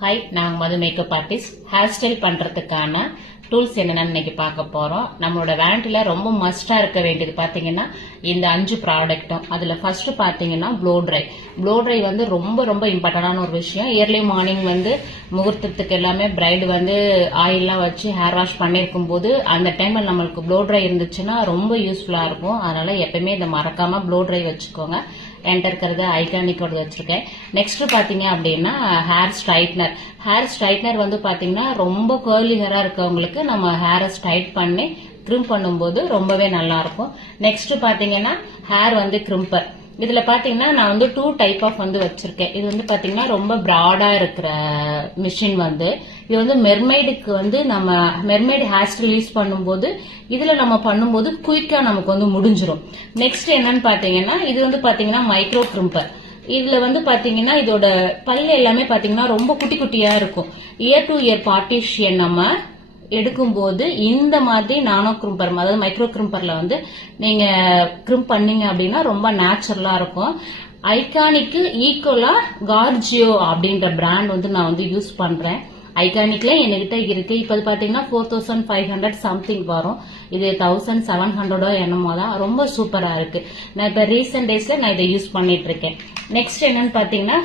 Hi, நாங்கள் மது makeup artist. Hair style பண்ணுறதுக்கான tools என்னென்னு இன்னைக்கு பார்க்க போகிறோம். நம்மளோட வேண்டில் ரொம்ப மஸ்டாக இருக்க வேண்டியது பார்த்தீங்கன்னா இந்த 5 ப்ராடக்ட்டும். அதில் ஃபர்ஸ்ட் பார்த்தீங்கன்னா ப்ளோ ட்ரை வந்து ரொம்ப ரொம்ப இம்பார்ட்டண்டான ஒரு விஷயம். இயர்லி மார்னிங் வந்து முகூர்த்தத்துக்கு எல்லாமே பிரைடு வந்து ஆயிலெலாம் வச்சு ஹேர் வாஷ் பண்ணியிருக்கும் போது அந்த டைமில் நம்மளுக்கு ப்ளோ ட்ரை இருந்துச்சுன்னா ரொம்ப யூஸ்ஃபுல்லாக இருக்கும். அதனால் எப்பயுமே இதை மறக்காமல் ப்ளோ ட்ரை வச்சுக்கோங்க. என்கிட்ட இருக்கிறது ஐகானிக்கோட வச்சிருக்கேன். நெக்ஸ்ட் பாத்தீங்க அப்படின்னா ஹேர் ஸ்ட்ரைட்னர் வந்து பாத்தீங்கன்னா ரொம்ப கேர்லி ஹேரா இருக்கவங்களுக்கு நம்ம ஹேரை ஸ்ட்ரைட் பண்ணி ட்ரிம் பண்ணும்போது ரொம்பவே நல்லா இருக்கும். நெக்ஸ்ட் பாத்தீங்கன்னா ஹேர் வந்து கிரிம்பர். இதுல பாத்தீங்கன்னா நான் வந்து 2 டைப் ஆஃப் வந்து வச்சிருக்கேன். இது வந்து பாத்தீங்கன்னா ரொம்ப பிராடா இருக்கிற மிஷின் வந்து இது வந்து மெர்மைடுக்கு வந்து நம்ம மெர்மைடு ஹேர் ஸ்டைல் யூஸ் பண்ணும்போது இதுல நம்ம பண்ணும்போது குயிக்கா நமக்கு வந்து முடிஞ்சிடும். நெக்ஸ்ட் என்னன்னு பாத்தீங்கன்னா இது வந்து பாத்தீங்கன்னா மைக்ரோ கிரிம்பர். இதுல வந்து பாத்தீங்கன்னா இதோட பல்லு எல்லாமே பாத்தீங்கன்னா ரொம்ப குட்டி குட்டியா இருக்கும். இயர் டு இயர் பார்ட்டிஷியன் நம்ம எடுக்கும்போது இந்த மாதிரி நானோ கிரிம்பர், அதாவது மைக்ரோ கிரிம்பர்ல வந்து நீங்க கிரிம் பண்ணீங்க அப்படின்னா ரொம்ப நேச்சுரலா இருக்கும். ஐகானிக்கு ஈக்குவலா கார்ஜியோ அப்படின்ற பிராண்ட் வந்து நான் வந்து யூஸ் பண்றேன். ஐகானிக்ல என்கிட்ட இருக்கு. இப்ப பாத்தீங்கன்னா 4500 சம்திங் வரும். இது 1700 என்னமோ தான். ரொம்ப சூப்பரா இருக்கு. நான் இப்ப ரீசெண்ட் டேஸ்ல நான் இதை யூஸ் பண்ணிட்டு இருக்கேன். நெக்ஸ்ட் என்னன்னு பாத்தீங்கன்னா